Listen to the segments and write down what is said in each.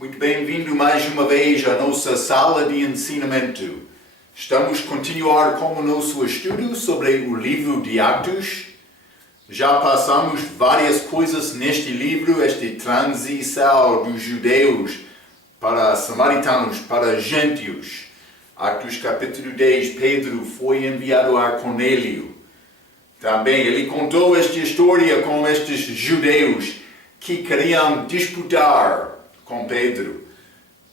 Muito bem-vindo mais uma vez à nossa sala de ensinamento. Estamos a continuar com o nosso estudo sobre o livro de Atos. Já passamos várias coisas neste livro, esta transição dos judeus para samaritanos, para gentios. Atos capítulo 10, Pedro foi enviado a Cornélio. Também ele contou esta história com estes judeus que queriam disputar com Pedro.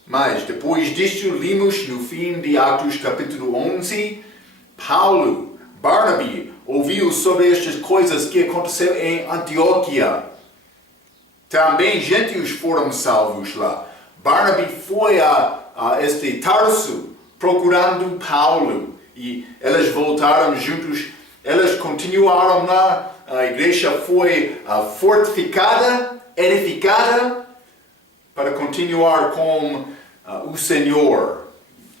Mas depois disto, lemos no fim de Atos capítulo 11, Paulo, Barnaby, ouviu sobre estas coisas que aconteceram em Antioquia. Também gentios foram salvos lá. Barnaby foi a este Tarso procurando Paulo e eles voltaram juntos. Eles continuaram lá. A igreja foi fortificada, edificada, para continuar com o Senhor.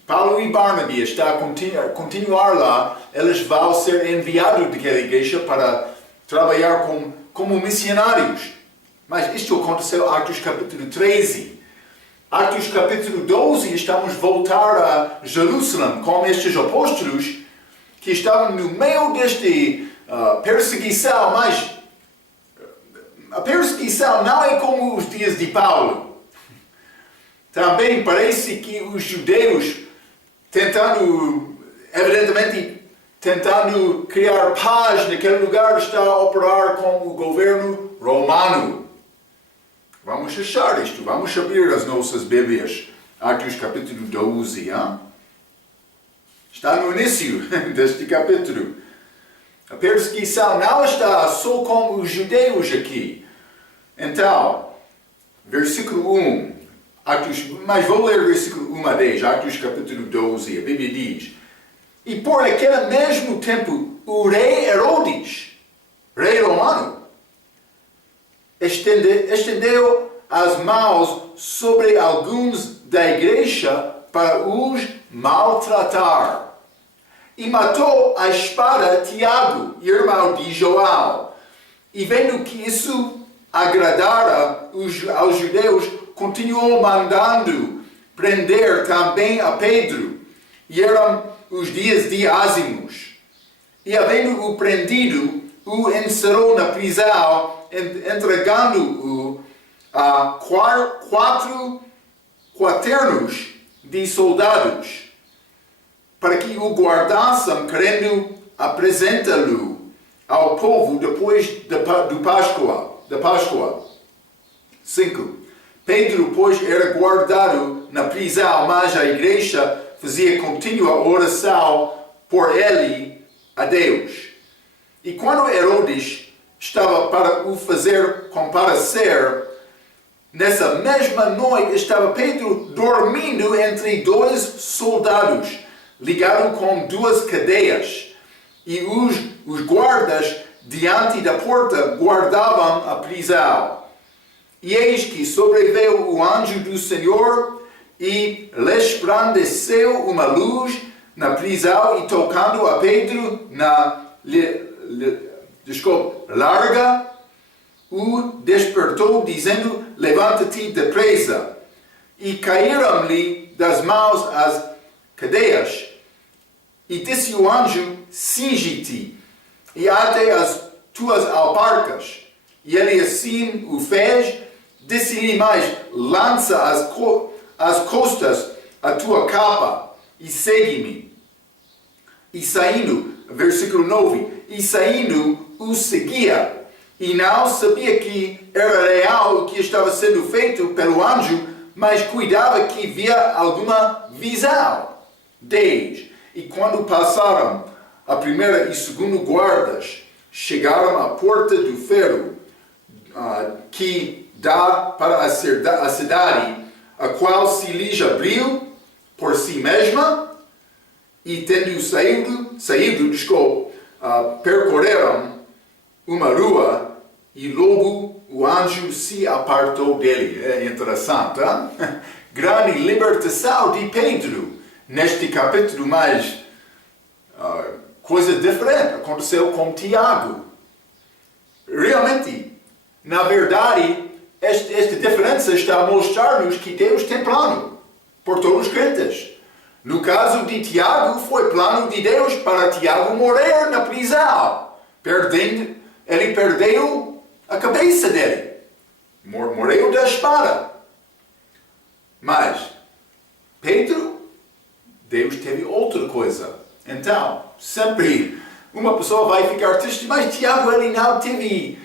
Paulo e Barnaby estão a continuar lá. Eles vão ser enviados daquela igreja para trabalhar como missionários. Mas isto aconteceu em Atos capítulo 13. Atos capítulo 12, estamos a voltar a Jerusalém com estes apóstolos que estavam no meio desta perseguição, mas a perseguição não é como os dias de Paulo. Também parece que os judeus evidentemente tentando criar paz naquele lugar, está a operar com o governo romano. Vamos achar isto, vamos abrir as nossas Bíblias. Atos capítulo 12, hein? Está no início deste capítulo. A perseguição não está só com os judeus aqui. Então, versículo 1. Mas vou ler versículo 1 a 10, Atos capítulo 12, a Bíblia diz: E por aquele mesmo tempo, o rei Herodes, rei romano, estendeu as mãos sobre alguns da igreja para os maltratar. E matou a espada Tiago, irmão de João. E vendo que isso agradara aos judeus, continuou mandando prender também a Pedro. E eram os dias de ázimos. E havendo-o prendido, o encerrou na prisão, entregando-o a 4 quaternos de soldados, para que o guardassem, querendo apresentá-lo ao povo depois da Páscoa. 5. Pedro, pois, era guardado na prisão, mas a igreja fazia contínua oração por ele a Deus. E quando Herodes estava para o fazer comparecer, nessa mesma noite estava Pedro dormindo entre 2 soldados, ligado com 2 cadeias, e os guardas diante da porta guardavam a prisão. E eis que sobreveio o anjo do Senhor e resplandeceu uma luz na prisão, e tocando a Pedro na larga, o despertou, dizendo: Levanta-te depressa. E caíram-lhe das mãos as cadeias. E disse o anjo: Cinge-te e ate as tuas alparcas. E ele assim o fez. Disse-lhe mais: Lança as costas a tua capa e segue-me. E saindo, versículo 9, e saindo o seguia, e não sabia que era real o que estava sendo feito pelo anjo, mas cuidava que via alguma visão. 10. E quando passaram a primeira e segundo guardas, chegaram à porta do ferro, que dá para a cidade, a qual se lhes abriu por si mesma, e tendo saído, percorreram uma rua, e logo o anjo se apartou dele. É interessante, hein? Grande libertação de Pedro neste capítulo, mas coisa diferente aconteceu com Tiago. Realmente, na verdade, esta diferença está a mostrar-nos que Deus tem plano por todos os crentes. No caso de Tiago, foi plano de Deus para Tiago morrer na prisão. Ele perdeu a cabeça dele. Morreu da espada. Mas, Pedro, Deus teve outra coisa. Então, sempre uma pessoa vai ficar triste, mas Tiago, ele não teve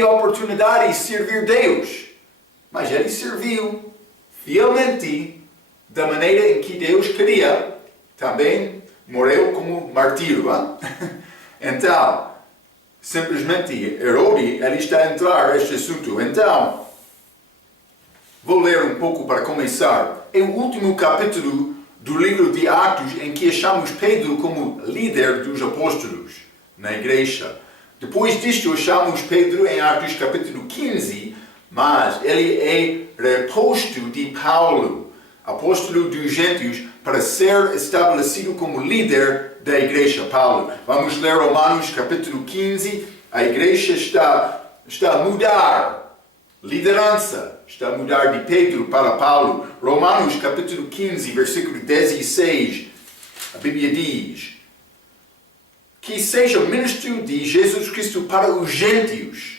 a oportunidade de servir Deus. Mas ele serviu fielmente da maneira em que Deus queria. Também morreu como martírio. Então, simplesmente Herodes, ele está a entrar neste assunto. Então, vou ler um pouco para começar. É o último capítulo do livro de Atos em que achamos Pedro como líder dos apóstolos na igreja. Depois disto achamos Pedro em Atos capítulo 15, mas ele é reposto de Paulo, apóstolo dos gentios, para ser estabelecido como líder da igreja. Paulo. Vamos ler Romanos capítulo 15. A igreja está a mudar. Liderança está a mudar de Pedro para Paulo. Romanos capítulo 15, versículo 16. A Bíblia diz: que seja ministro de Jesus Cristo para os gentios.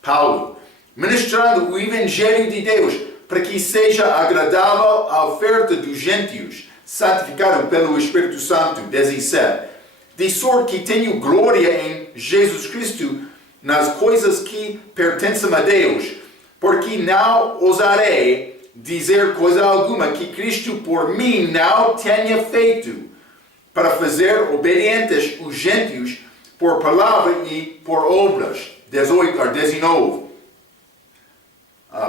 Paulo, ministrando o evangelho de Deus, para que seja agradável a oferta dos gentios, santificado pelo Espírito Santo. 17. De sorte que tenho glória em Jesus Cristo nas coisas que pertencem a Deus, porque não ousarei dizer coisa alguma que Cristo por mim não tenha feito, para fazer obedientes os gentios por palavra e por obras. 18 a 19.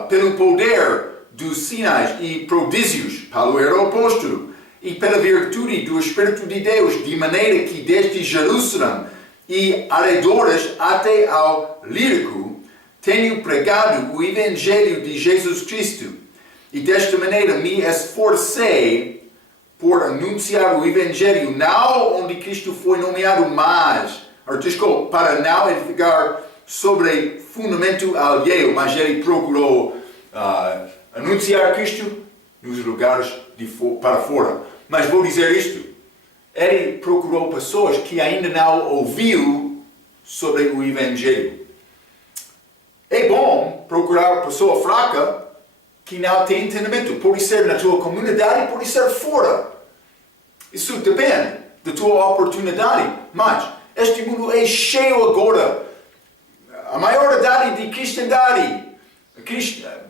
Pelo poder dos sinais e prodígios, Paulo era o apóstolo, e pela virtude do Espírito de Deus, de maneira que desde Jerusalém e arredores até ao Lírico, tenho pregado o Evangelho de Jesus Cristo, e desta maneira me esforcei por anunciar o Evangelho, não onde Cristo foi nomeado, mas, para não edificar sobre fundamento alheio, mas ele procurou anunciar Cristo nos lugares para fora. Mas vou dizer isto, ele procurou pessoas que ainda não ouviram sobre o Evangelho. É bom procurar pessoa fraca que não tem entendimento. Pode ser na tua comunidade, pode ser fora. Isso depende da tua oportunidade. Mas este mundo é cheio agora. A maioridade de cristandade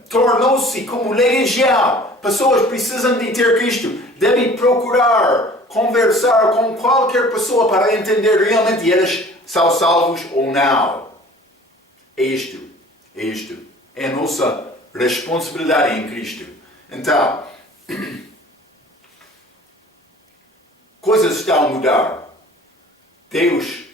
tornou-se como religião. Pessoas precisam de ter Cristo. Devem procurar conversar com qualquer pessoa para entender realmente eles são salvos ou não. É isto. É a nossa responsabilidade em Cristo. Então, coisas estão a mudar. Deus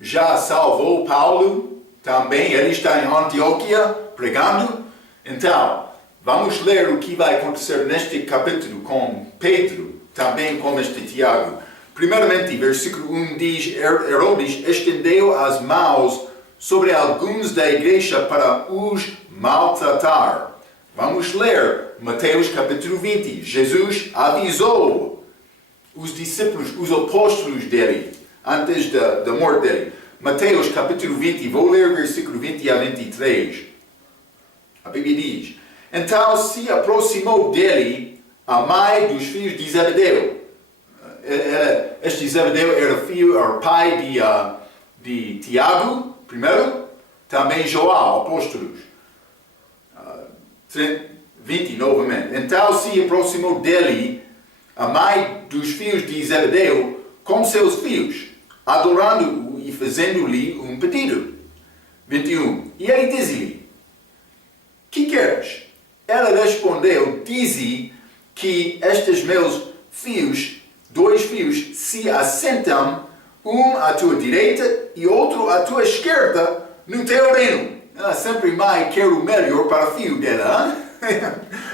já salvou Paulo também. Ele está em Antioquia pregando. Então, vamos ler o que vai acontecer neste capítulo com Pedro, também com este Tiago. Primeiramente, versículo 1 diz: Herodes estendeu as mãos sobre alguns da igreja para os maltratar. Vamos ler Mateus capítulo 20. Jesus avisou os discípulos, os apóstolos dele, antes da morte dele. Mateus capítulo 20, vou ler versículo 20 a 23. A Bíblia diz: então se aproximou dele a mãe dos filhos de Zebedeu. Este Zebedeu era pai de Tiago, primeiro, também João, apóstolos. 20 novamente. Então se aproximou dele a mãe dos filhos de Zebedeu com seus filhos, adorando-o e fazendo-lhe um pedido. 21. E ele disse-lhe: que queres? Ela respondeu: dize que estes meus filhos, 2 filhos, se assentam, um à tua direita e outro à tua esquerda, no teu reino. Sempre mãe quer o melhor para o filho dela.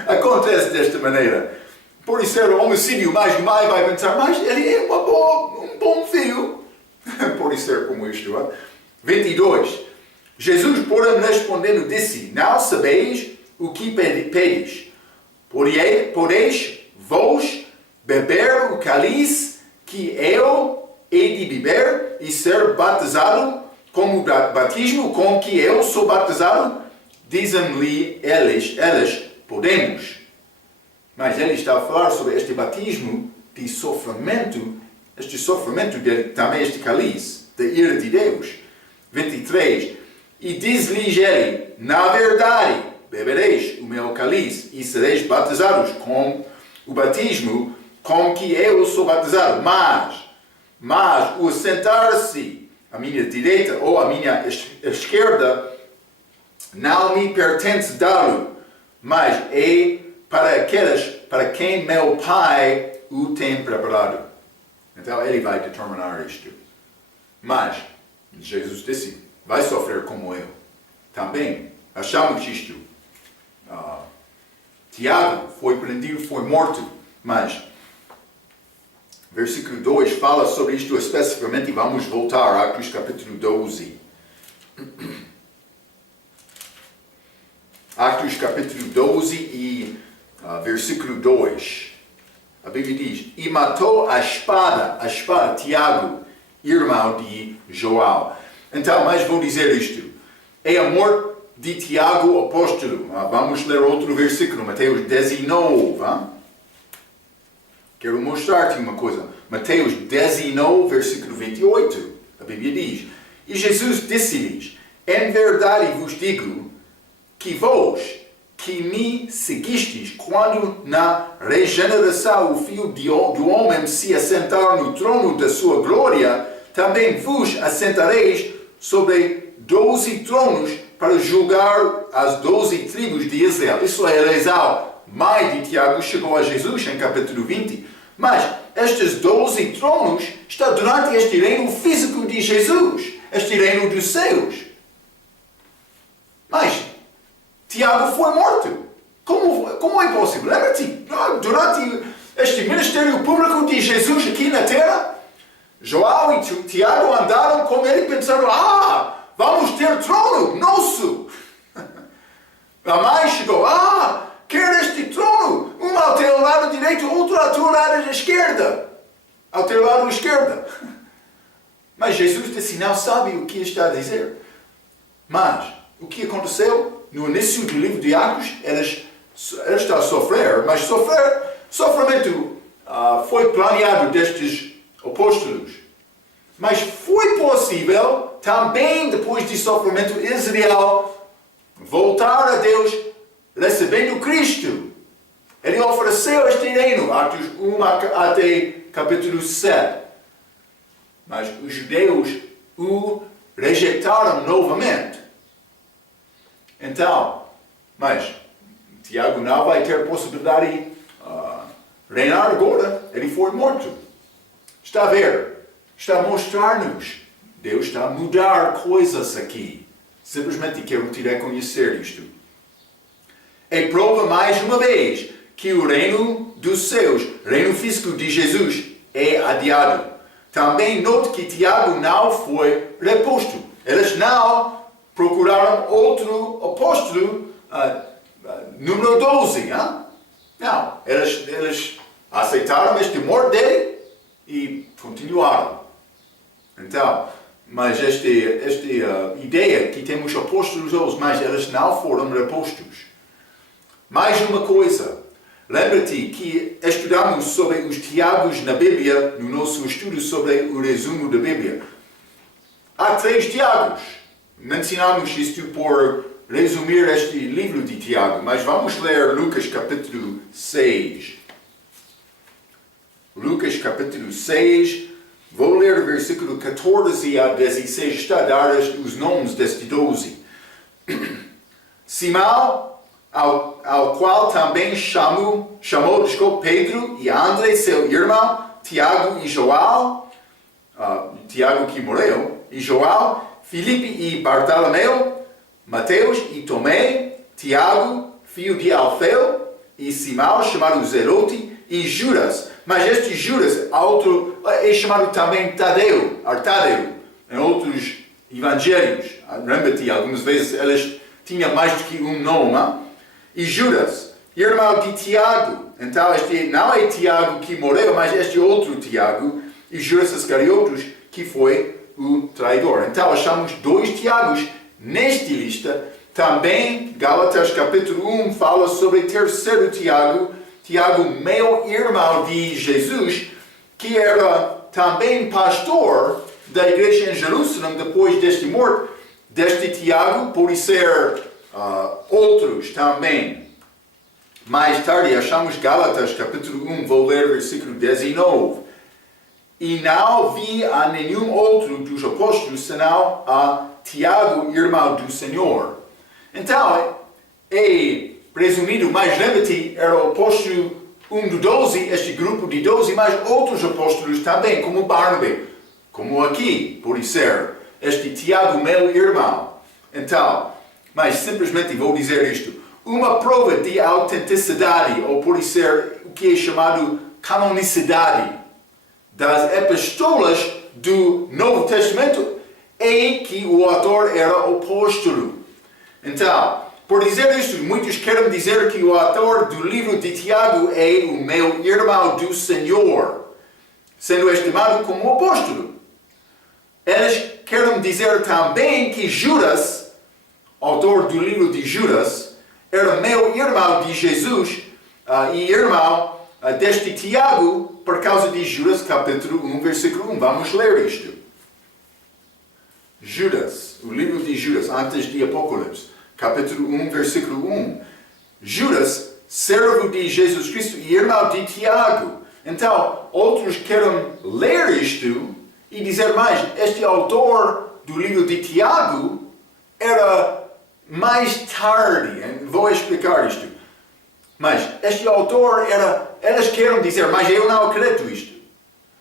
Acontece desta maneira. Pode ser um homicídio, mas a mãe vai pensar: mas ele é um bom filho. Pode ser como isto. 22. Jesus, porém, respondendo, disse: não sabeis o que pedes. Podeis vós beber o cálice que eu hei de beber e ser batizado com o batismo com que eu sou batizado? Dizem-lhe eles, podemos. Mas ele está a falar sobre este batismo de sofrimento, também este cálice, da ira de Deus. 23. E diz-lhes ele, na verdade, bebereis o meu cálice e sereis batizados com o batismo com que eu sou batizado. Mas o sentar-se à minha direita ou à minha esquerda não me pertence dá-lo, mas é para quem meu Pai o tem preparado. Então ele vai determinar isto. Mas Jesus disse, vai sofrer como eu. Também achamos isto. Tiago foi prendido, foi morto, mas versículo 2 fala sobre isto especificamente e vamos voltar a Atos capítulo 12. Atos capítulo 12 e versículo 2. A Bíblia diz, e matou a espada, Tiago, irmão de João. Então, mas vou dizer isto. É a morte de Tiago, apóstolo. Vamos ler outro versículo, Mateus 19. Quero mostrar-te uma coisa. Mateus 19, versículo 28. A Bíblia diz, e Jesus disse-lhes, em verdade vos digo, que vós, que me seguistes, quando na regeneração o Filho do Homem se assentar no trono da sua glória, também vos assentareis sobre 12 tronos para julgar as 12 tribos de Israel. Isso é Elezau, mãe de Tiago, chegou a Jesus em capítulo 20. Mas estes 12 tronos estão durante este reino físico de Jesus, este reino dos céus. Mas Tiago foi morto. Como é possível? Lembra-te, durante este ministério público de Jesus aqui na terra, João e Tiago andaram com ele pensando, vamos ter trono nosso. A mãe chegou, quer este trono, um ao teu lado direito, outro ao teu lado esquerda. Ao teu lado esquerda. Mas Jesus disse, não sabe o que está a dizer. Mas, o que aconteceu? No início do livro de Atos, eles estão a sofrer, mas sofrimento foi planeado destes apóstolos. Mas foi possível, também depois de sofrimento, Israel voltar a Deus recebendo Cristo. Ele ofereceu este reino, Atos 1 até capítulo 7. Mas os judeus o rejeitaram novamente. Então, mas Tiago não vai ter possibilidade de reinar agora. Ele foi morto. Está a ver? Está a mostrar-nos. Deus está a mudar coisas aqui. Simplesmente quero te reconhecer isto. É prova mais uma vez que o reino dos céus, reino físico de Jesus, é adiado. Também note que Tiago não foi reposto. Eles não procuraram outro apóstolo, número 12. Não, eles aceitaram este morte dele e continuaram. Então, mas esta ideia que temos apóstolos hoje, mas eles não foram repostos. Mais uma coisa, lembra-te que estudamos sobre os Tiagos na Bíblia, no nosso estudo sobre o resumo da Bíblia. Há 3 Tiagos. Mencionamos isto por resumir este livro de Tiago, mas vamos ler Lucas capítulo 6. Lucas capítulo 6, vou ler o versículo 14 a 16, está a dar os nomes destes 12. Simão, ao qual também chamou Pedro e André, seu irmão, Tiago e João, Tiago que morreu, e João, Filipe e Bartolomeu, Mateus e Tomé, Tiago, filho de Alfeu, e Simão, chamado Zelote, e Judas. Mas este Judas é chamado também Tadeu, em outros evangelhos. Lembra-te, algumas vezes eles tinham mais do que um nome. e Judas, irmão de Tiago. Então, este não é Tiago que morreu, mas este outro Tiago, e Judas Iscariotes, que foi o traidor. Então, achamos 2 Tiagos nesta lista. Também, Gálatas capítulo 1 fala sobre o terceiro Tiago, Tiago, meu irmão de Jesus, que era também pastor da igreja em Jerusalém depois deste morte. Deste Tiago, pode ser outros também. Mais tarde, achamos Gálatas capítulo 1, vou ler versículo 19. E não vi a nenhum outro dos apóstolos, senão a Tiago, irmão do Senhor. Então, é presumido, mas lembra-te, era o apóstolo, um dos 12, este grupo de 12, mas outros apóstolos também, como Barnabé, como aqui, pode ser, este Tiago, meu irmão. Então, mas simplesmente vou dizer isto, uma prova de autenticidade, ou pode ser o que é chamado canonicidade, das epístolas do Novo Testamento, é que o autor era apóstolo. Então, por dizer isto, muitos querem dizer que o autor do livro de Tiago é o meu irmão do Senhor, sendo estimado como apóstolo. Eles querem dizer também que Judas, autor do livro de Judas, era meu irmão de Jesus e irmão deste Tiago por causa de Judas capítulo 1, versículo 1. Vamos ler isto. Judas, o livro de Judas, antes de Apocalipse, capítulo 1, versículo 1. Judas, servo de Jesus Cristo e irmão de Tiago. Então, outros querem ler isto e dizer mais, este autor do livro de Tiago era mais tarde, vou explicar isto. Mas este autor eles querem dizer, mas eu não acredito isto.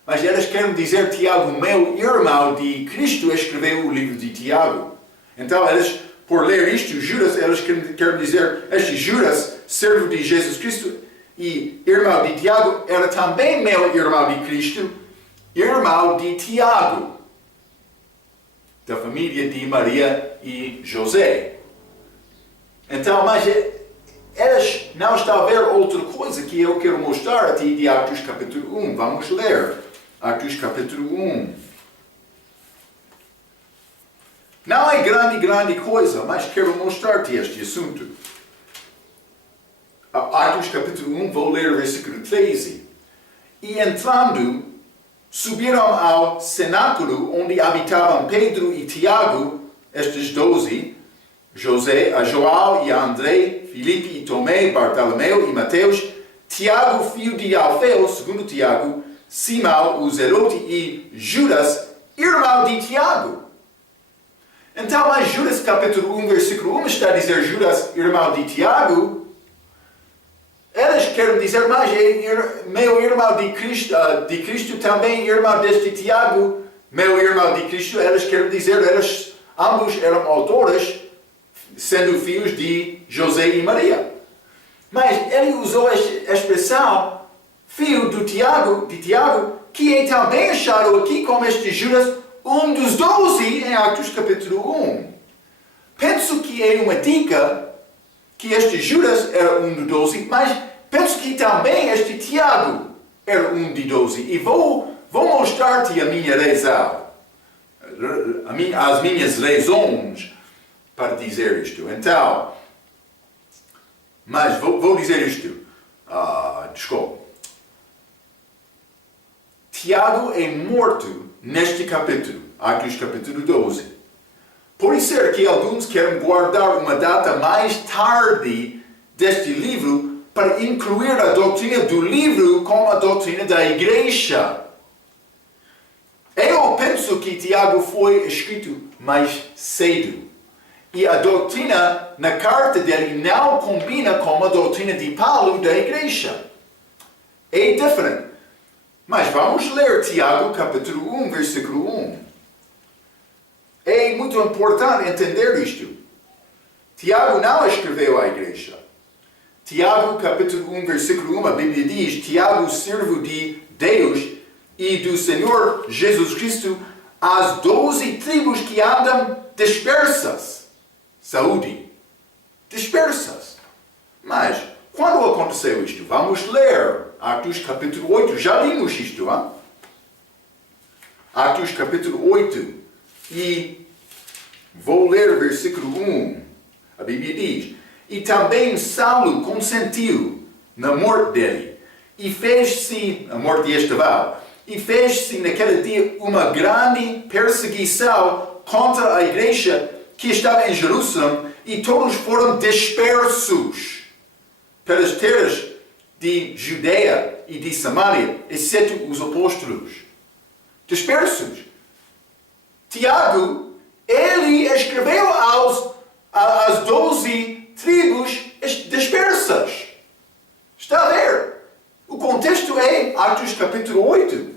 Mas eles querem dizer, Tiago, meu irmão de Cristo, escreveu o livro de Tiago. Então, eles, por ler isto, Judas, eles querem dizer, este Judas, servo de Jesus Cristo e irmão de Tiago, era também meu irmão de Cristo, irmão de Tiago, da família de Maria e José. Então, mas eles não estão a ver outra coisa que eu quero mostrar a ti de Atos capítulo 1. Vamos ler. Atos capítulo 1. Não é grande coisa, mas quero mostrar-te este assunto. Atos capítulo 1, vou ler o versículo 13. E entrando, subiram ao cenáculo onde habitavam Pedro e Tiago, estes 12, José, a João e a André, Filipe e Tomé, Bartolomeu e Mateus, Tiago, filho de Alfeu, segundo Tiago, Simão, o Zelote e Judas, irmão de Tiago. Então, mas Judas capítulo 1, versículo 1 está a dizer Judas, irmão de Tiago. Eles querem dizer, mas meu irmão de Cristo também, irmão deste Tiago, meu irmão de Cristo, eles querem dizer, eles ambos eram autores, sendo filhos de José e Maria. Mas ele usou a expressão filho de Tiago, que é também achado aqui como este Judas, um dos 12 em Atos capítulo 1. Penso que é uma dica que este Judas era um dos 12, mas penso que também este Tiago era um de 12. E vou mostrar-te a minha razão, as minhas razões para dizer isto. Então, mas vou dizer isto. Desculpa. Tiago é morto neste capítulo, Atos capítulo 12. Pode ser que alguns queiram guardar uma data mais tarde deste livro para incluir a doutrina do livro com a doutrina da igreja. Eu penso que Tiago foi escrito mais cedo. E a doutrina na carta dele não combina com a doutrina de Paulo da igreja. É diferente. Mas vamos ler Tiago capítulo 1, versículo 1. É muito importante entender isto. Tiago não escreveu à igreja. Tiago capítulo 1, versículo 1, a Bíblia diz, Tiago, servo de Deus e do Senhor Jesus Cristo, às 12 tribos que andam dispersas. Saúde. Dispersas. Vamos ler Atos capítulo 8. Já vimos isto, hein? Atos capítulo 8. E vou ler o versículo 1. A Bíblia diz: E também Saulo consentiu na morte dele. E fez-se, a morte de Estevão, e fez-se naquele dia uma grande perseguição contra a igreja que estava em Jerusalém, e todos foram dispersos pelas terras de Judeia e de Samaria, exceto os apóstolos. Dispersos. Tiago, ele escreveu às 12 tribos dispersas. Está a ver? O contexto é Atos capítulo 8,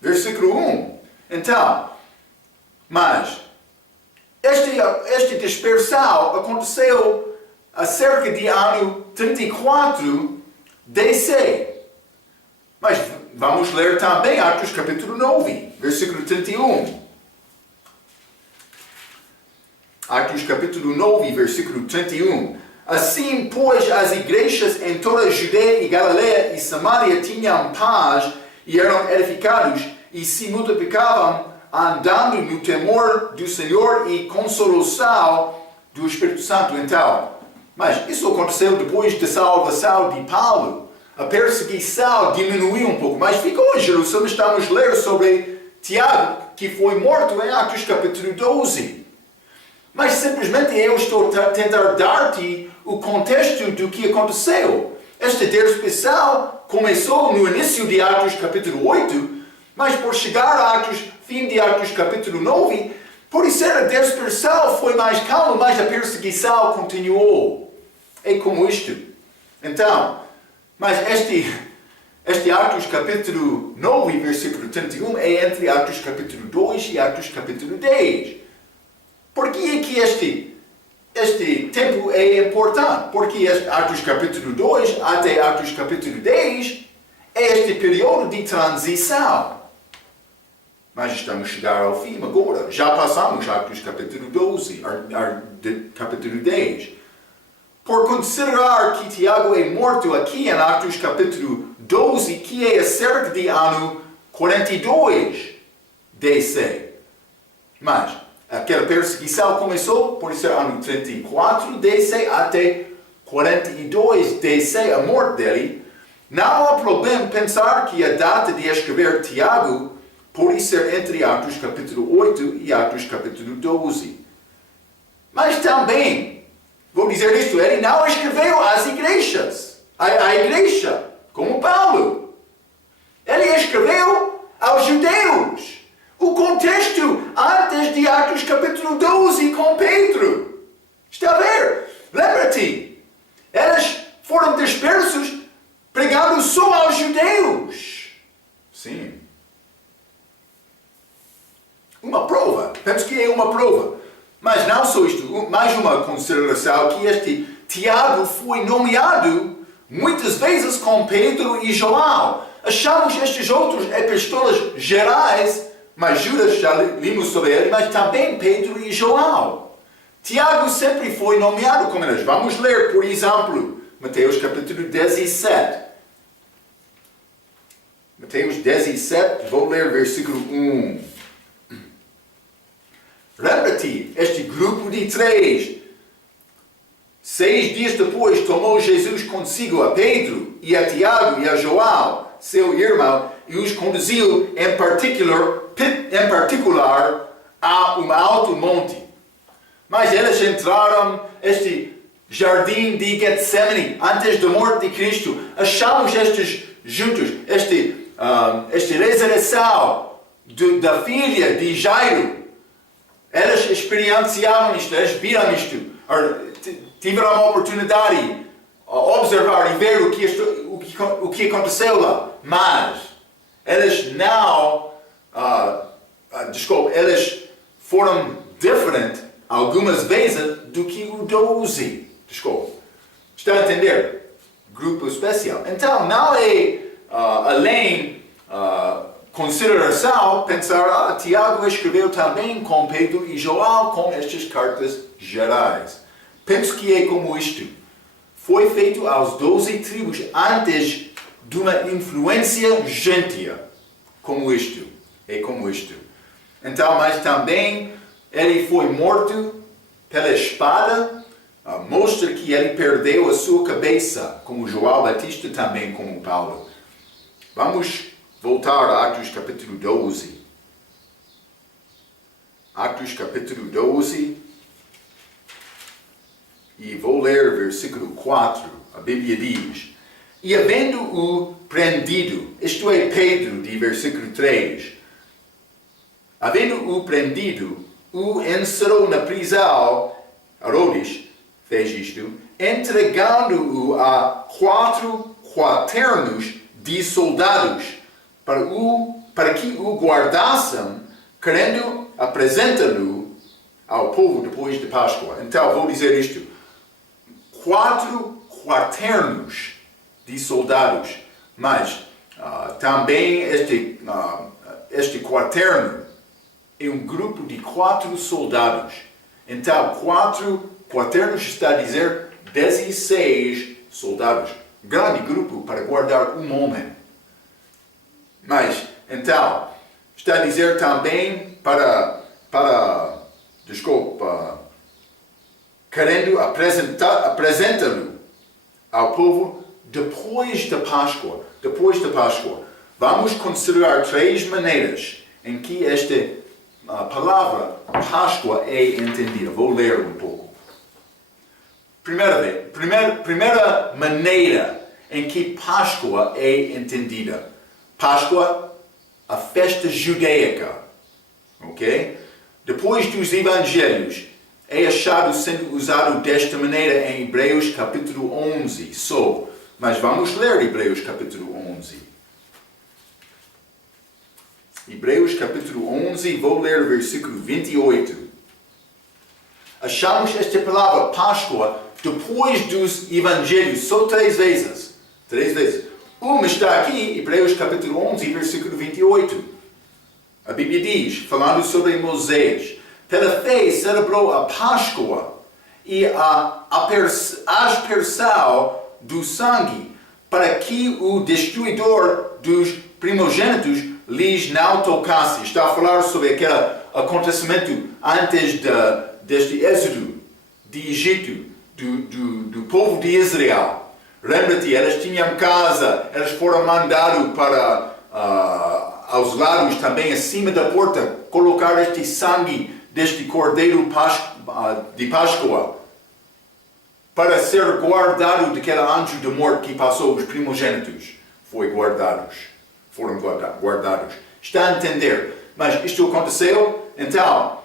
versículo 1. Então, mas esta dispersão aconteceu a cerca de ano 34 DC. Mas vamos ler também Atos capítulo 9, versículo 31. Atos capítulo 9, versículo 31. Assim, pois, as igrejas em toda a Judeia e Galileia e Samaria tinham paz e eram edificados e se multiplicavam, andando no temor do Senhor e consolação do Espírito Santo. Então, mas isso aconteceu depois da salvação de Paulo. A perseguição diminuiu um pouco, mas ficou em Jerusalém. Estamos a ler sobre Tiago, que foi morto em Atos capítulo 12. Mas simplesmente eu estou a tentar dar-te o contexto do que aconteceu. Esta dispersão começou no início de Atos capítulo 8, mas por chegar a fim de Atos capítulo 9, por isso a dispersão foi mais calma, mas a perseguição continuou. É como isto. Então, mas este Atos capítulo 9, versículo 31, é entre Atos capítulo 2 e Atos capítulo 10. Por que é que este tempo é importante? Porque Atos capítulo 2 até Atos capítulo 10 é este período de transição. Mas estamos a chegar ao fim agora. Já passamos Atos capítulo 12, capítulo 10. Por considerar que Tiago é morto aqui em Atos capítulo 12, que é cerca de ano 42 DC. Mas aquela perseguição começou por ser ano 34 DC até 42 DC, a morte dele. Não há problema pensar que a data de escrever Tiago pode ser entre Atos capítulo 8 e Atos capítulo 12. Mas também, vou dizer isto, ele não escreveu às igrejas, a igreja, como Paulo. Ele escreveu aos judeus. O contexto antes de Atos capítulo 12 com Pedro. Está a ver? Lembra-te, eles foram dispersos pregando só aos judeus. Sim. Uma prova. Penso que é uma prova. Mas não só isto. Mais uma consideração que este Tiago foi nomeado muitas vezes com Pedro e João. Achamos estes outros epístolas gerais, mas Judas já limos sobre ele, mas também Pedro e João. Tiago sempre foi nomeado como eles. Vamos ler, por exemplo, Mateus capítulo 17. Mateus 17, vou ler versículo 1. Lembra-te, este grupo de 3. 6 dias depois tomou Jesus consigo a Pedro e a Tiago e a João, seu irmão, e os conduziu em particular a um alto monte. Mas eles entraram este jardim de Getsemane antes da morte de Cristo. Achamos estes juntos, esta ressurreição da filha de Jairo. Eles experienciaram isto, eles viram isto, tiveram a oportunidade de observar e ver o que aconteceu lá. Mas eles não, eles foram diferentes algumas vezes do que o 12. Está a entender? Grupo especial. Então, não é além consideração pensar, Tiago escreveu também com Pedro e João com estas cartas gerais. Penso que é como isto. foi feito aos 12 tribos antes de uma influência gentia, como isto. Então, mas também ele foi morto pela espada, mostra que ele perdeu a sua cabeça, como João Batista, também como Paulo. Vamos voltar a Atos capítulo 12. Atos capítulo 12. E vou ler versículo 4. A Bíblia diz: E havendo-o prendido, isto é Pedro, de versículo 3. Havendo-o prendido, o encerrou na prisão. Herodes fez isto, entregando-o a 4 quaternos de soldados, para que o guardassem, querendo apresentá-lo ao povo depois de Páscoa. Então, vou dizer isto. 4 quaternos de soldados, mas também este quaterno é um grupo de 4 soldados. Então, 4 quaternos está a dizer 16 soldados. Grande grupo para guardar um homem. Mas, então, está a dizer também querendo apresentá-lo ao povo depois da Páscoa. Vamos considerar 3 maneiras em que esta palavra Páscoa é entendida. Vou ler um pouco. Primeira maneira em que Páscoa é entendida. Páscoa, a festa judaica. Ok? Depois dos evangelhos, é achado sendo usado desta maneira em Hebreus capítulo 11. Mas vamos ler Hebreus capítulo 11. Hebreus capítulo 11, vou ler o versículo 28. Achamos esta palavra Páscoa depois dos evangelhos, só 3 vezes. 3 vezes. Uma está aqui, Hebreus capítulo 11, versículo 28. A Bíblia diz, falando sobre Moisés, pela fé celebrou a Páscoa e a aspersão do sangue, para que o destruidor dos primogênitos lhes não tocasse. Está a falar sobre aquele acontecimento antes deste êxodo de Egito, do povo de Israel. Lembra-te, elas tinham casa, elas foram mandados para aos lados, também acima da porta, colocar este sangue deste cordeiro de Páscoa, para ser guardado daquele anjo de morte que passou os primogênitos. Foram guardados. Está a entender? Mas isto aconteceu, então,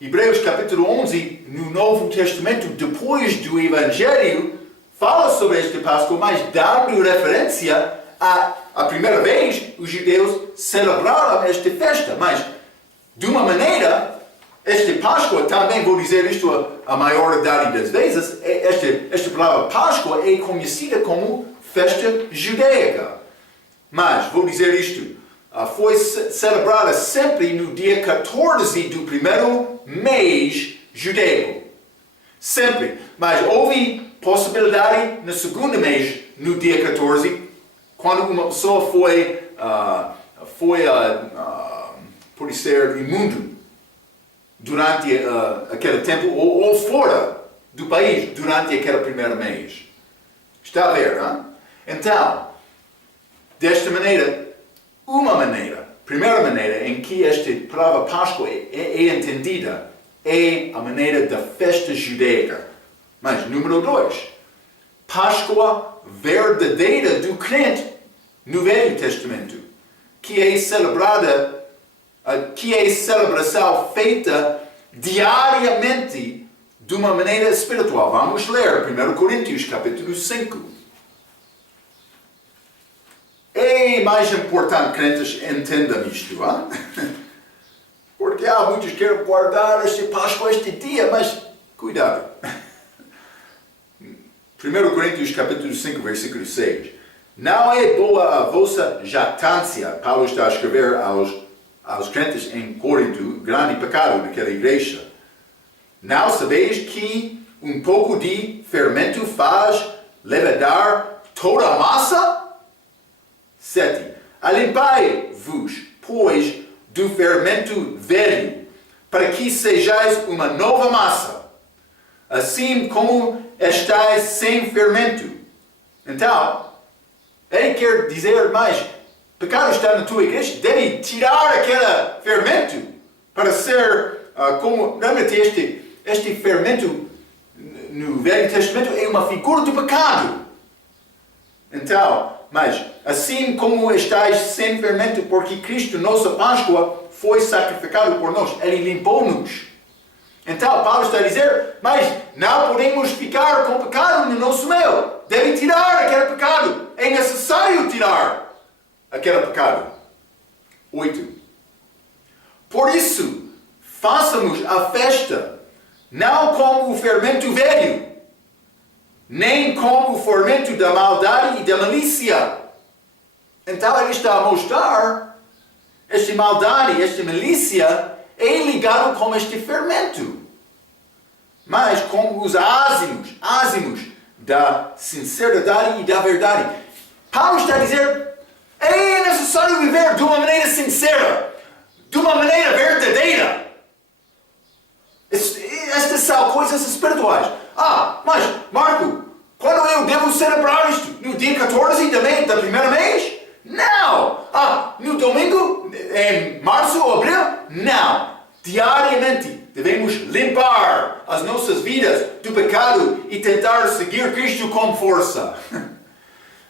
Hebreus capítulo 11, no Novo Testamento, depois do Evangelho, fala sobre este Páscoa, mas dando referência a primeira vez os judeus celebraram esta festa. Mas, de uma maneira, esta Páscoa, também vou dizer isto a maioridade das vezes, esta palavra Páscoa é conhecida como festa judaica. Mas, vou dizer isto, foi celebrada sempre no dia 14 do primeiro mês judaico. Sempre. Mas houve possibilidade no segundo mês, no dia 14, quando uma pessoa por ser imundo durante aquele tempo, ou fora do país durante aquele primeiro mês. Está a ver, não? Então, desta maneira, primeira maneira em que esta palavra Páscoa é entendida é a maneira da festa judaica. Mas, número 2, Páscoa verdadeira do crente no Velho Testamento, que é celebração feita diariamente de uma maneira espiritual. Vamos ler 1 Coríntios capítulo 5. É mais importante que crentes entendam isto, hein? Porque muitos querem guardar este Páscoa este dia, mas cuidado. 1 Coríntios capítulo 5, versículo 6. Não é boa a vossa jactância. Paulo está a escrever aos crentes em Corinto, grande pecado daquela igreja. Não sabeis que um pouco de fermento faz levedar toda a massa? 7. Alimpai-vos, pois, do fermento velho, para que sejais uma nova massa, assim como estáis sem fermento. Então, ele quer dizer mais, pecado está na tua igreja, deve tirar aquele fermento para ser como, realmente este fermento no Velho Testamento é uma figura do pecado. Então, mas assim como estáis sem fermento, porque Cristo, nossa Páscoa, foi sacrificado por nós, Ele limpou-nos. Então, Paulo está a dizer, mas não podemos ficar com pecado no nosso meio. Deve tirar aquele pecado. É necessário tirar aquele pecado. 8. Por isso, façamos a festa, não como o fermento velho, nem como o fermento da maldade e da malícia. Então ele está a mostrar, esta maldade, esta malícia, é ligado com este fermento. Mas com os ázimos da sinceridade e da verdade. Paulo está a dizer, é necessário viver de uma maneira sincera, de uma maneira verdadeira. Estas são coisas espirituais. Mas Marco, quando eu devo celebrar isto? No dia 14 da primeira mês? Não! No domingo, em março ou abril? Não! Diariamente devemos limpar as nossas vidas do pecado e tentar seguir Cristo com força.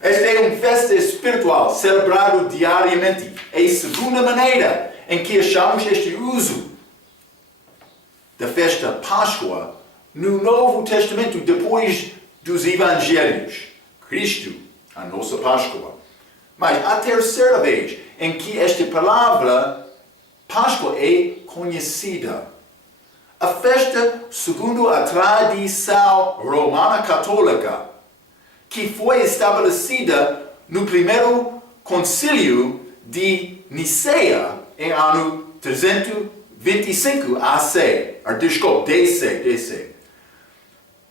Esta é uma festa espiritual celebrada diariamente. É a segunda maneira em que achamos este uso da festa Páscoa no Novo Testamento, depois dos Evangelhos. Cristo, a nossa Páscoa. Mas a terceira vez em que esta palavra Páscoa é conhecida. A festa segundo a tradição romana católica, que foi estabelecida no primeiro concílio de Niceia em ano 325 AC. DC.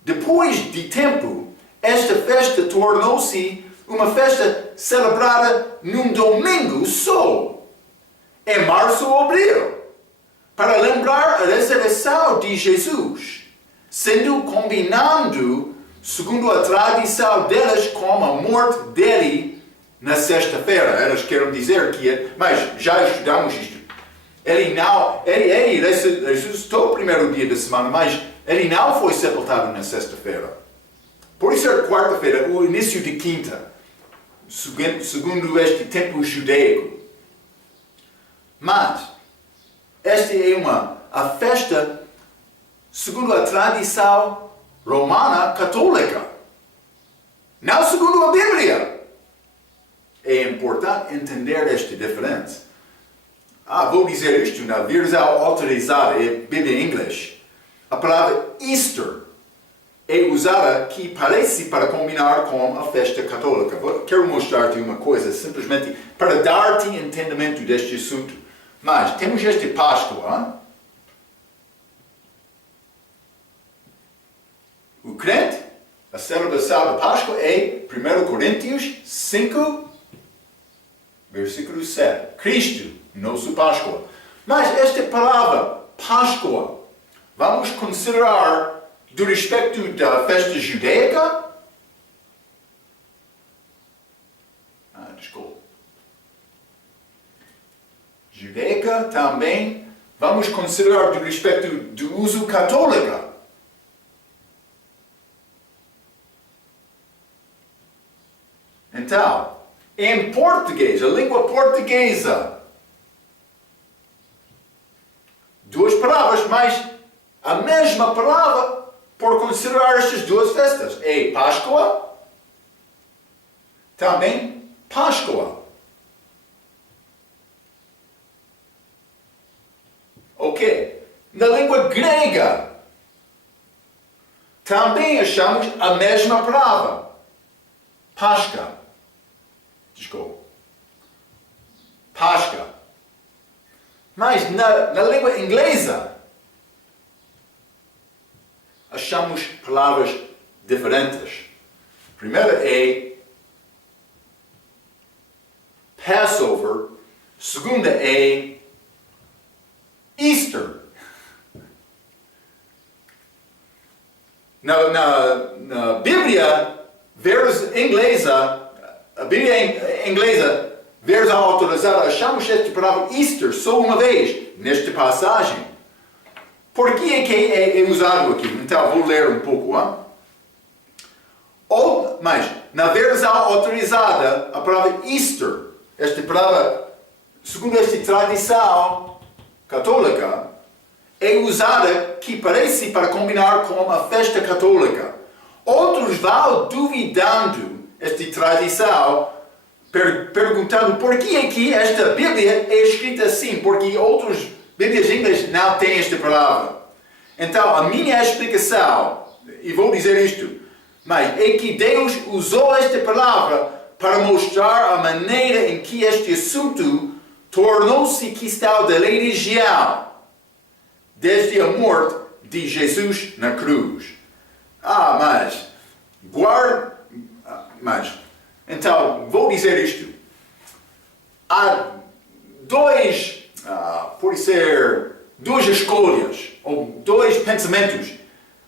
Depois de tempo, esta festa tornou-se uma festa celebrada num domingo só, em março ou abril, para lembrar a ressurreição de Jesus, sendo combinando, segundo a tradição delas, com a morte dele na sexta-feira. Elas querem dizer que, mas já estudamos isto. Ele ressuscitou o primeiro dia da semana, mas ele não foi sepultado na sexta-feira. Por isso é quarta-feira, o início de quinta, segundo este tempo judaico. Mas, esta é a festa segundo a tradição romana católica, não segundo a Bíblia. É importante entender esta diferença. Vou dizer isto na versão autorizada, é Bíblia em inglês. A palavra Easter é usada que parece para combinar com a festa católica. Quero mostrar-te uma coisa, simplesmente para dar-te entendimento deste assunto. Mas temos este Páscoa. O crente, a celebração da Páscoa é 1 Coríntios 5, versículo 7. Cristo, nosso Páscoa. Mas esta palavra, Páscoa, vamos considerar do respeito da festa judaica? Desculpa. Judaica também vamos considerar do respeito do uso católico. Então, em português, a língua portuguesa, duas palavras, mas a mesma palavra por considerar estas duas festas. É Páscoa, também Páscoa. Ok. Na língua grega, também achamos a mesma palavra. Páscoa. Desculpa. Páscoa. Mas na língua inglesa, achamos palavras diferentes. A primeira é Passover, a segunda é Easter. Na Bíblia, a Bíblia inglesa, versão autorizada, achamos esta palavra Easter só uma vez, nesta passagem. Por que é usado aqui? Então, vou ler um pouco. Mas, na versão autorizada, a palavra Easter, esta palavra, segundo esta tradição católica, é usada que parece para combinar com a festa católica. Outros vão duvidando esta tradição, perguntando por que é que esta Bíblia é escrita assim, porque outras Bíblias em inglês não têm esta palavra. Então, a minha explicação, e vou dizer isto, mas é que Deus usou esta palavra para mostrar a maneira em que este assunto tornou-se cristal da religião, desde a morte de Jesus na cruz. Então, vou dizer isto. Há duas escolhas, ou dois pensamentos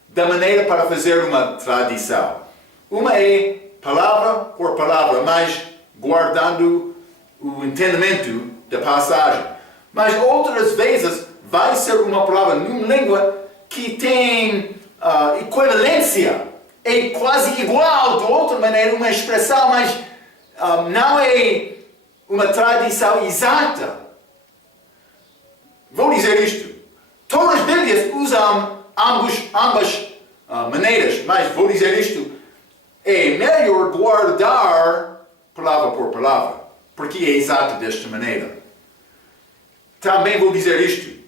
da maneira para fazer uma tradição. Uma é palavra por palavra, mas guardando o entendimento da passagem. Mas outras vezes vai ser uma palavra numa língua que tem equivalência, é quase igual de outra maneira, uma expressão, mas não é uma tradição exata. Vou dizer isto. Todas as Bíblias usam ambas maneiras, mas vou dizer isto. É melhor guardar palavra por palavra, porque é exato desta maneira. Também vou dizer isto.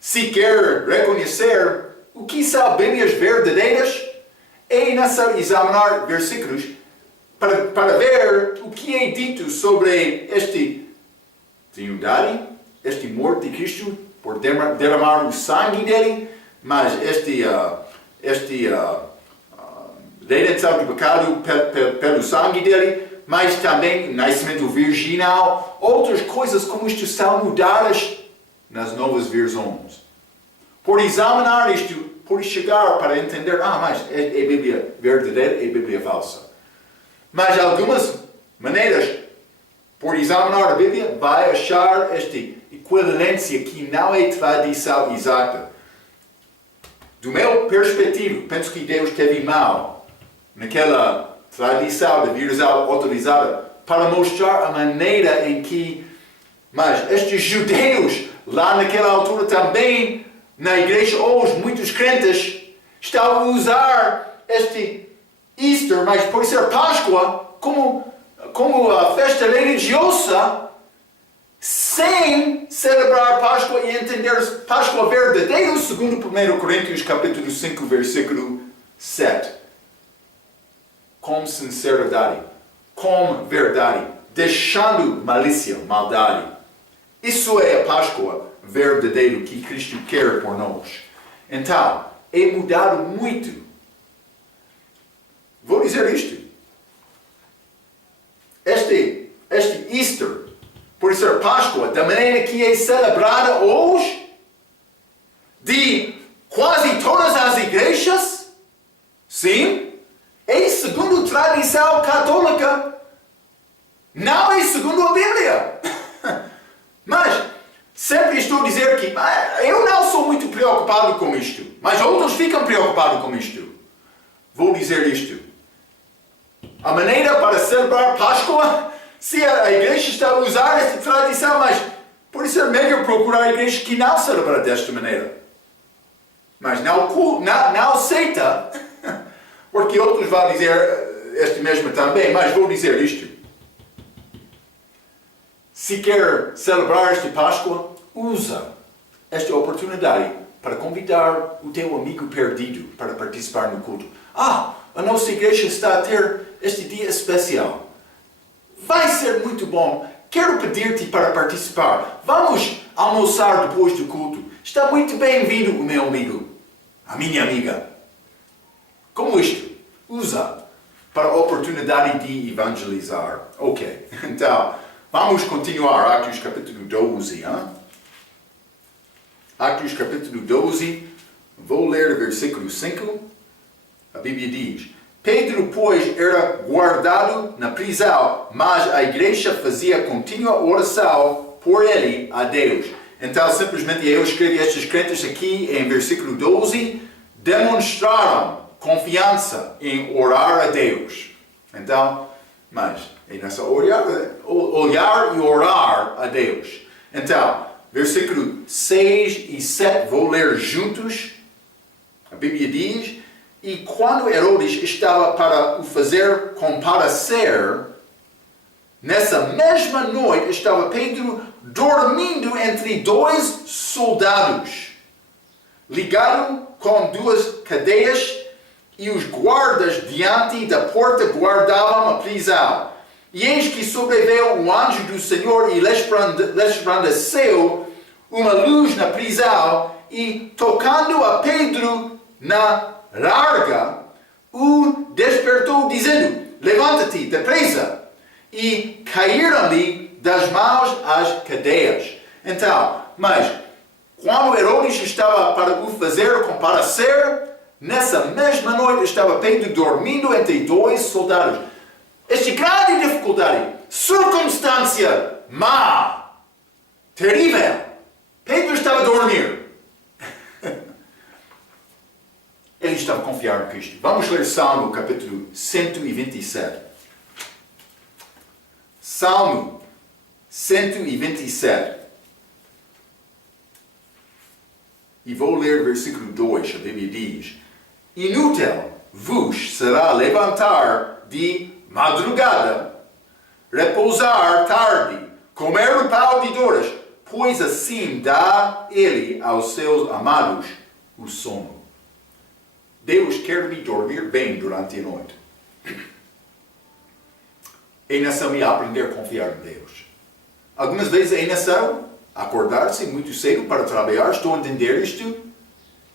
Se quer reconhecer o que são Bíblias verdadeiras, é necessário examinar versículos para ver o que é dito sobre este trindade, este morte de Cristo, por derramar o sangue dele, mas redenção do pecado pelo sangue dele, mas também nascimento virginal, outras coisas como isto são mudadas nas novas versões. Por examinar isto, por chegar para entender, mas é Bíblia verdadeira, é Bíblia falsa. Mas algumas maneiras, por examinar a Bíblia, vai achar esta equivalência que não é tradição exata. Do meu perspectiva, penso que Deus teve mal naquela tradição da versão autorizada para mostrar a maneira em que, mas estes judeus lá naquela altura também, na igreja hoje, muitos crentes estão a usar este Easter, mas pode ser Páscoa, como a festa religiosa, sem celebrar Páscoa e entender Páscoa verdadeira, segundo 1 Coríntios capítulo 5, versículo 7. Com sinceridade, com verdade, deixando malícia, maldade. Isso é a Páscoa verdadeira que Cristo quer por nós. Então, é mudado muito. Vou dizer isto. Este Easter, por ser Páscoa, da maneira que é celebrada hoje, de quase todas as igrejas, sim, é segundo a tradição católica, não é segundo a Bíblia. Mas, sempre estou a dizer que eu não sou muito preocupado com isto, mas outros ficam preocupados com isto. Vou dizer isto. A maneira para celebrar Páscoa, se a igreja está a usar esta tradição, mas pode ser melhor procurar igrejas que não celebram desta maneira. Mas não aceita, porque outros vão dizer este mesmo também, mas vou dizer isto. Se quer celebrar esta Páscoa, usa esta oportunidade para convidar o teu amigo perdido para participar no culto. A nossa igreja está a ter este dia especial. Vai ser muito bom. Quero pedir-te para participar. Vamos almoçar depois do culto. Está muito bem-vindo o meu amigo, a minha amiga. tudo isto, usa para a oportunidade de evangelizar. Ok, então, vamos continuar, Atos capítulo 12. Hein? Atos capítulo 12, vou ler o versículo 5. A Bíblia diz: Pedro, pois, era guardado na prisão, mas a igreja fazia contínua oração por ele a Deus. Então, simplesmente, eu escrevi estes crentes aqui em versículo 12, demonstraram confiança em orar a Deus. Então, mas é nessa olhar e orar a Deus. Então, versículo 6 e 7, vou ler juntos. A Bíblia diz: E quando Herodes estava para o fazer comparecer, nessa mesma noite estava Pedro dormindo entre dois soldados, ligado com duas cadeias, e os guardas diante da porta guardavam a prisão. E eis que sobreveio o anjo do Senhor e resplandeceu uma luz na prisão, e tocando a Pedro na larga, o despertou, dizendo: Levanta-te depressa. E caíram-lhe das mãos as cadeias. Então, mas quando Herodes estava para o fazer comparecer, nessa mesma noite estava Pedro dormindo entre dois soldados. Esta grande dificuldade, circunstância má, terrível. Pedro estava a dormir. Ele estava a confiar em Cristo. Vamos ler Salmo capítulo 127. Salmo 127. E vou ler versículo 2. A Bíblia diz: Inútil vos será levantar de madrugada, repousar tarde, comer o pão de doras, pois assim dá ele aos seus amados o sono. Deus quer-me dormir bem durante a noite. É necessário aprender a confiar em Deus. Algumas vezes é necessário acordar-se muito cedo para trabalhar. Estou a entender isto.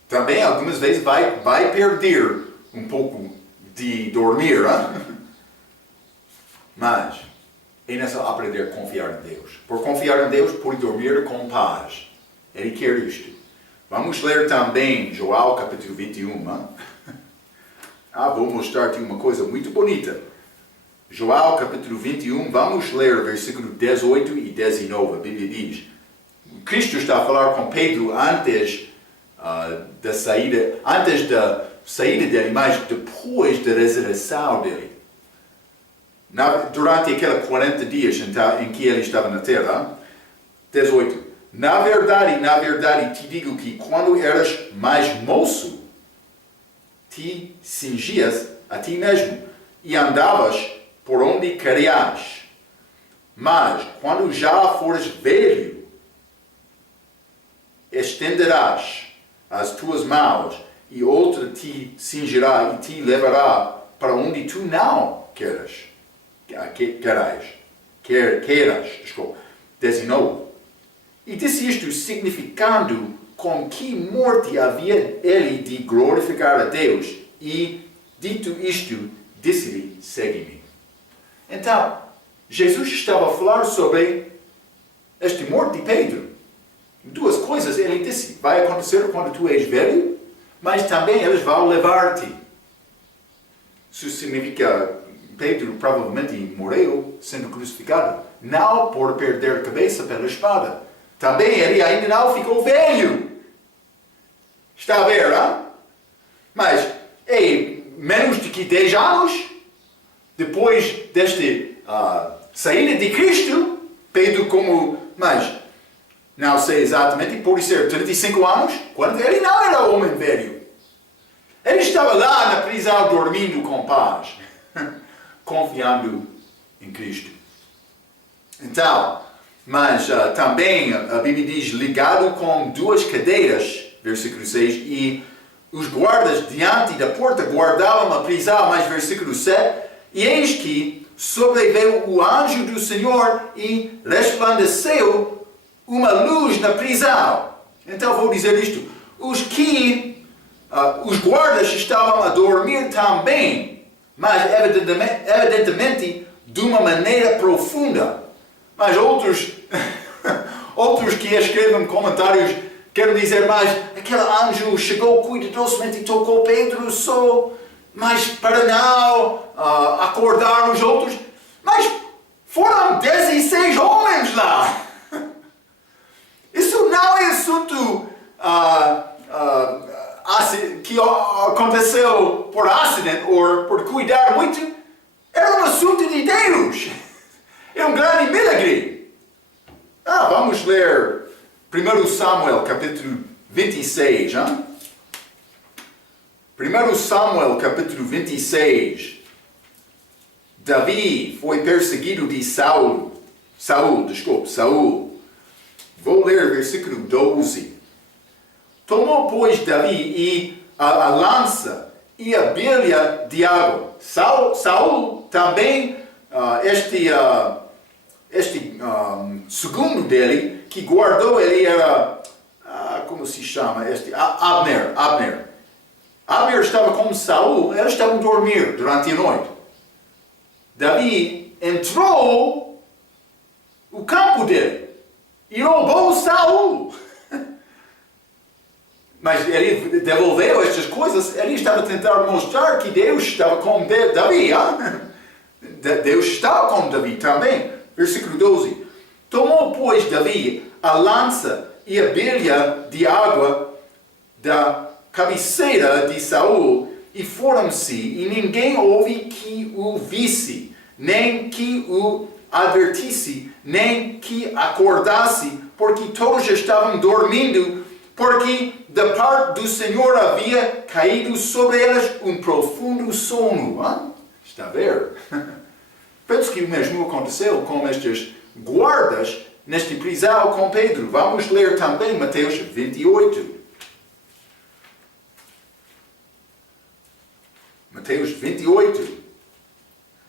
Também algumas vezes vai perder um pouco de dormir. Hein? Mas é necessário aprender a confiar em Deus. Por confiar em Deus, por dormir com paz. Ele quer isto. Vamos ler também Joel capítulo 21. Hein? Vou mostrar-te uma coisa muito bonita. Joel capítulo 21, vamos ler versículo 18 e 19. A Bíblia diz: Cristo está a falar com Pedro antes da saída dele, mas depois da ressurreição dele. Durante aqueles 40 dias em que ele estava na terra. 18. Na verdade te digo que quando eras mais moço, te cingias a ti mesmo e andavas por onde querias. Mas quando já fores velho, estenderás as tuas mãos e outra te cingirá e te levará para onde tu não queiras. 19. E disse isto significando com que morte havia ele de glorificar a Deus, e dito isto, disse-lhe: segue-me. Então, Jesus estava a falar sobre esta morte de Pedro. Duas coisas ele disse: vai acontecer quando tu és velho, mas também eles vão levar-te. Isso significa Pedro provavelmente morreu sendo crucificado, não por perder a cabeça pela espada. Também ele ainda não ficou velho. Está a ver, hein? Mas menos de que 10 anos depois desta saída de Cristo, Pedro mas não sei exatamente, pode ser 35 anos, quando ele não era homem velho. Ele estava lá na prisão dormindo com paz, confiando em Cristo. Então, mas também a Bíblia diz: ligado com duas cadeiras, versículo 6, e os guardas diante da porta guardavam a prisão, mas versículo 7, e eis que sobreveio o anjo do Senhor e resplandeceu uma luz na prisão. Então vou dizer isto: os que os guardas estavam a dormir também, mas evidentemente de uma maneira profunda. Mas outros que escrevem comentários querem dizer, mas aquele anjo chegou cuidadosamente e tocou Pedro só, mas para não acordar os outros. Mas foram 16 homens lá. Isso não é assunto que aconteceu por acidente ou por cuidar muito. Era um assunto de Deus. É um grande milagre. Vamos ler 1 Samuel, capítulo 26. 1 Samuel, capítulo 26. Davi foi perseguido de Saul. Vou ler versículo 12. Tomou, pois, Davi e a lança e a bilha de água. Saul também, segundo dele, que guardou, ele era, como se chama? Abner. Abner estava com Saul, eles estavam a dormir durante a noite. Davi entrou no campo dele e roubou Saul. Mas ele devolveu estas coisas, ele estava a tentar mostrar que Deus estava com Davi. Deus estava com Davi também. Versículo 12. Tomou, pois, Davi a lança e a bilha de água da cabeceira de Saul e foram-se, e ninguém houve que o visse, nem que o advertisse, nem que acordasse, porque todos estavam dormindo, porque da parte do Senhor havia caído sobre eles um profundo sono. Está a ver? Penso que o mesmo aconteceu com estes guardas neste prisão com Pedro. Vamos ler também Mateus 28. Mateus 28.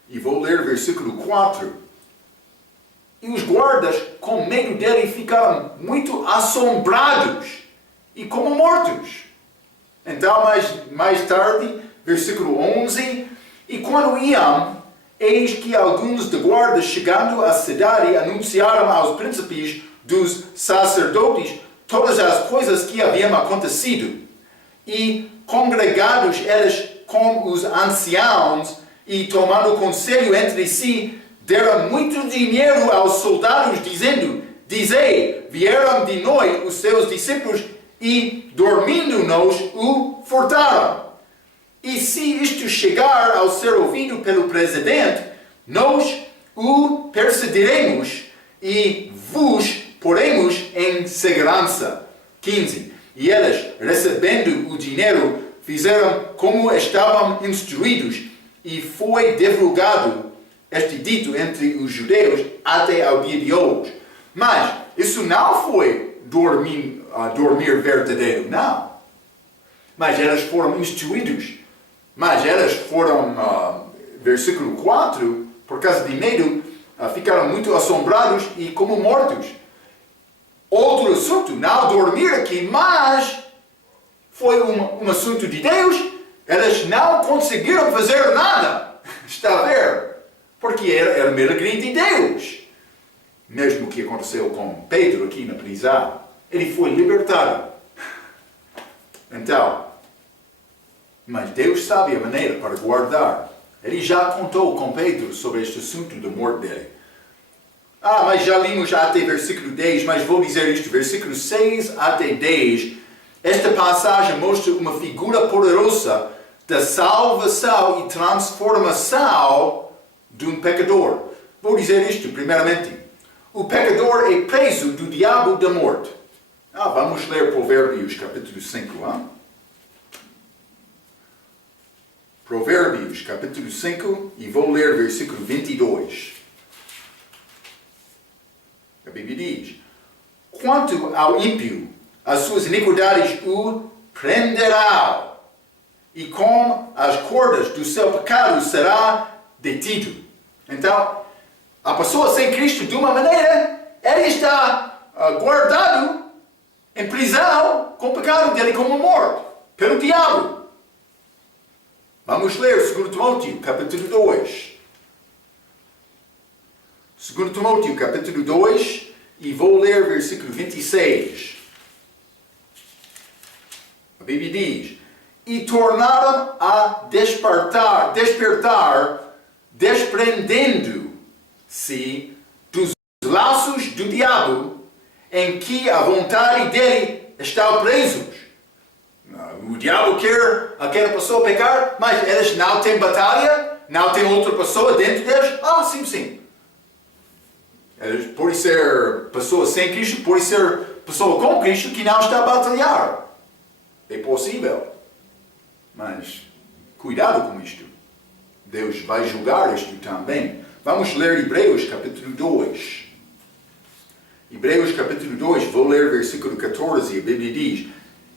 E vou ler versículo 4. E os guardas, com medo dele, ficaram muito assombrados e como mortos. Então, mais tarde, versículo 11. E quando iam, eis que alguns de guardas, chegando à cidade, anunciaram aos príncipes dos sacerdotes todas as coisas que haviam acontecido. E congregados eles com os anciãos e tomando conselho entre si, deram muito dinheiro aos soldados, dizendo: Dizei, vieram de noite os seus discípulos e, dormindo-nos, o furtaram. E se isto chegar ao ser ouvido pelo presidente, nós o perseguiremos e vos poremos em segurança. 15. E eles, recebendo o dinheiro, fizeram como estavam instruídos, e foi divulgado este dito entre os judeus até ao dia de hoje. Mas isso não foi dormir verdadeiro, não. Mas eles foram instruídos. Mas eles foram, versículo 4, por causa de medo, ficaram muito assombrados e como mortos. Outro assunto, não dormir aqui, mas foi um assunto de Deus. Eles não conseguiram fazer nada. Está a ver? Porque era milagre de Deus. Mesmo que aconteceu com Pedro aqui na prisão. Ele foi libertado. Então, mas Deus sabe a maneira para guardar. Ele já contou com Pedro sobre este assunto da morte dele. Mas já limos até versículo 10, mas vou dizer isto, versículo 6 até 10. Esta passagem mostra uma figura poderosa da salvação e transformação de um pecador. Vou dizer isto, primeiramente. O pecador é preso do diabo da morte. Vamos ler Provérbios, capítulo 5. Provérbios, capítulo 5, e vou ler versículo 22. A Bíblia diz: Quanto ao ímpio, as suas iniquidades o prenderão, e com as cordas do seu pecado será detido. Então, a pessoa sem Cristo, de uma maneira, ele está guardado em prisão com o pecado dele como morto. pelo diabo. Vamos ler 2 Timóteo, capítulo 2. 2 Timóteo, capítulo 2, e vou ler versículo 26. A Bíblia diz: e tornaram a despertar, desprendendo-se dos laços do diabo, em que a vontade dele está presos. O diabo quer aquela pessoa pecar, mas eles não têm batalha, não tem outra pessoa dentro deles. Ah, sim. Eles podem ser pessoas sem Cristo, podem ser pessoa com Cristo que não está a batalhar. É possível. Mas cuidado com isto. Deus vai julgar isto também. Vamos ler Hebreus capítulo 2. Hebreus capítulo 2, vou ler versículo 14. A Bíblia diz: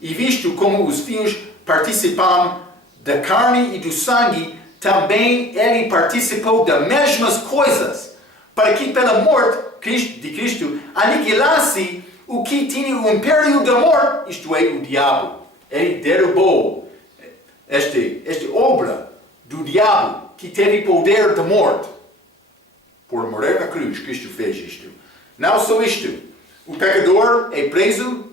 e visto como os filhos participam da carne e do sangue, também ele participou das mesmas coisas, para que pela morte de Cristo aniquilasse o que tinha o império da morte, isto é, o diabo. Ele derrubou esta obra do diabo que teve poder da morte. Por morrer na cruz, Cristo fez isto. Não só isto. O pecador é preso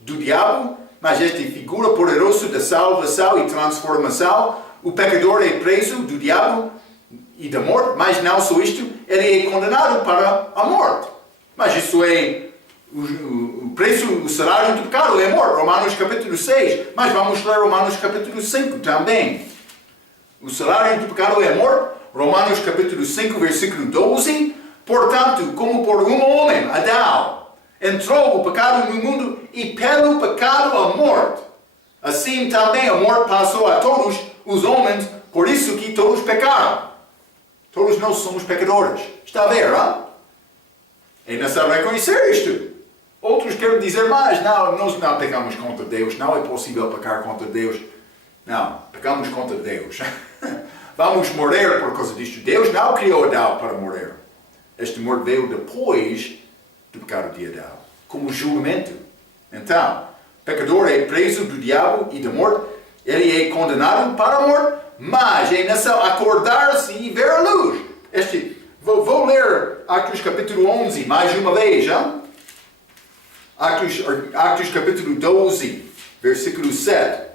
do diabo, mas esta figura poderosa da salvação e transformação. O pecador é preso do diabo e da morte, mas não só isto, ele é condenado para a morte. Mas isso é o preço, o salário do pecado é a morte. Romanos capítulo 6. Mas vamos ler Romanos capítulo 5 também. O salário do pecado é a morte. Romanos capítulo 5, versículo 12. Portanto, como por um homem, Adão, entrou o pecado no mundo e pelo pecado a morte, assim também a morte passou a todos os homens, por isso que todos pecaram. Todos nós somos pecadores. Está a ver, não? É necessário reconhecer isto. Outros querem dizer, mas não, nós não pecamos contra Deus, não é possível pecar contra Deus. Não, pecamos contra Deus. Vamos morrer por causa disto. Deus não criou Adão para morrer. Este morte veio depois do pecado de Adão, como julgamento. Então, o pecador é preso do diabo e da morte, ele é condenado para a morte, mas é necessário acordar-se e ver a luz. Vou ler Atos capítulo 11 mais uma vez. Hein? Atos capítulo 12, versículo 7.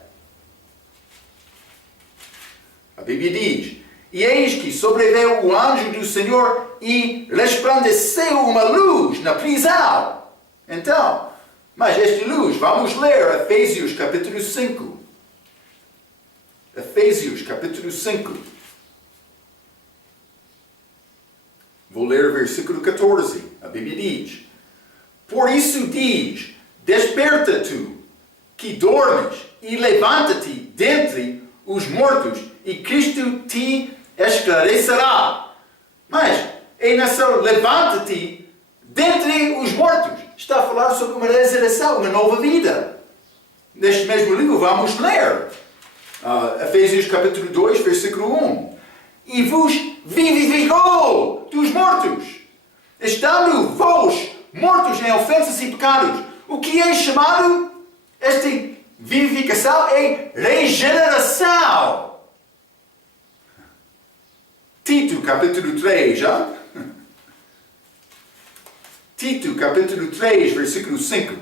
A Bíblia diz: e eis que sobreveio o anjo do Senhor e resplandeceu uma luz na prisão. Então, mas esta luz, vamos ler Efésios capítulo 5. Efésios capítulo 5. Vou ler o versículo 14. A Bíblia diz: por isso diz, desperta tu, que dormes, e levanta-te dentre os mortos, e Cristo te esclarecerá. Mas é necessário levanta-te dentre os mortos. Está a falar sobre uma ressurreição, uma nova vida. Neste mesmo livro vamos ler Efésios capítulo 2, versículo 1. E vos vivificou dos mortos, estando vós mortos em ofensas e pecados. O que é chamado, esta vivificação é regeneração. Tito capítulo 3, já? Tito capítulo 3, versículo 5.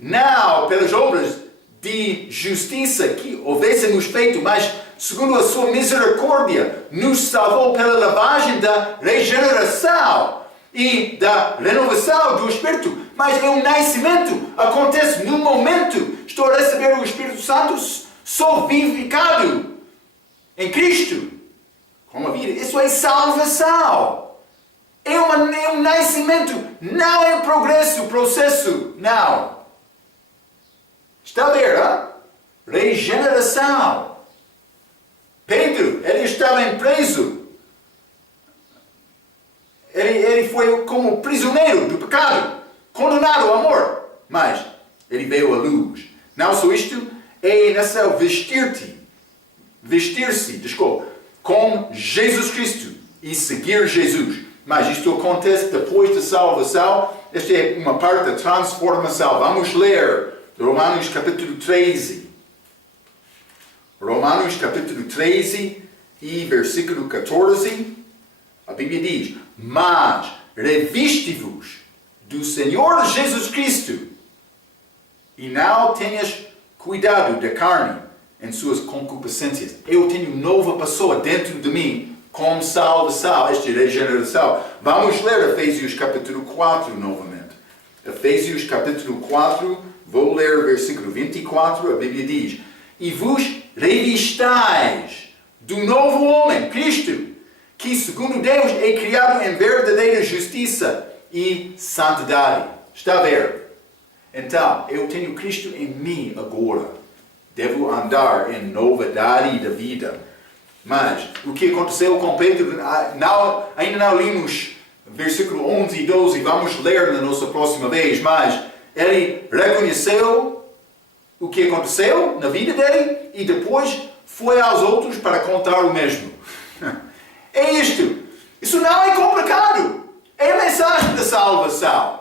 Não pelas obras de justiça que houvessemos feito, mas segundo a sua misericórdia, nos salvou pela lavagem da regeneração e da renovação do Espírito. Mas é um nascimento, acontece no momento. Estou a receber o Espírito Santo, sou vivificado em Cristo. Com a vida. Isso é salvação. É um nascimento. Não é um progresso, processo. Não. Está a ver, hein? Regeneração. Pedro, ele estava preso. Ele foi como prisioneiro do pecado, condenado à morte. Mas ele veio à luz. Não só isto, é necessário vestir-se, com Jesus Cristo e seguir Jesus. Mas isto acontece depois da salvação. Esta é uma parte da transformação. Vamos ler Romanos capítulo 13. Romanos capítulo 13 e versículo 14, a Bíblia diz: mas reviste-vos do Senhor Jesus Cristo e não tenhas cuidado da carne em suas concupiscências. Eu tenho nova pessoa dentro de mim, como sal de sal, esta regeneração. Vamos ler Efésios capítulo 4 novamente. Efésios capítulo 4, vou ler o versículo 24, a Bíblia diz: e vos revistais do novo homem, Cristo, que segundo Deus é criado em verdadeira justiça e santidade. Está a ver? Então, eu tenho Cristo em mim agora. Devo andar em novidade da vida. Mas o que aconteceu com Pedro, ainda não limos versículo 11 e 12, vamos ler na nossa próxima vez, mas ele reconheceu o que aconteceu na vida dele e depois foi aos outros para contar o mesmo. É isto. Isso não é complicado. É a mensagem da salvação.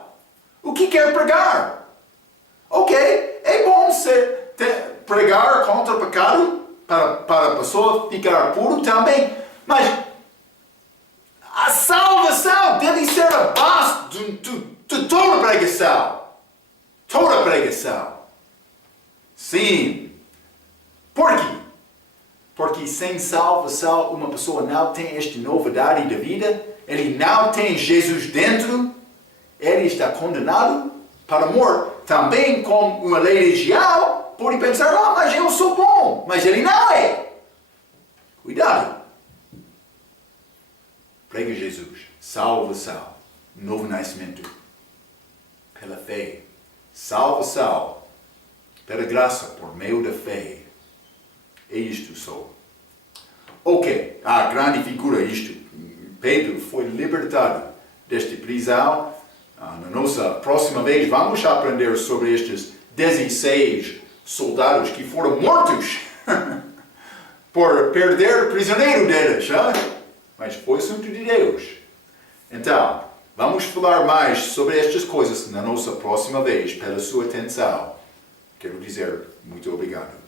O que quer pregar? Ok, é bom pregar contra o pecado para a pessoa ficar puro também, mas a salvação deve ser a base de toda a pregação. Toda a pregação. Sim. Por quê? Porque sem salvação uma pessoa não tem esta novidade da vida, ele não tem Jesus dentro, ele está condenado para a morte. Também com uma lei regial, pode pensar, mas eu sou bom, mas ele não é. Cuidado. Prega Jesus, salvação, novo nascimento, pela fé. Salvação, pela graça, por meio da fé. É isto só. Ok, a grande figura é isto. Pedro foi libertado desta prisão. Na nossa próxima vez vamos aprender sobre estes 16 soldados que foram mortos por perder o prisioneiro deles. Mas foi assunto de Deus. Então, vamos falar mais sobre estas coisas na nossa próxima vez. Pela sua atenção, quero dizer muito obrigado.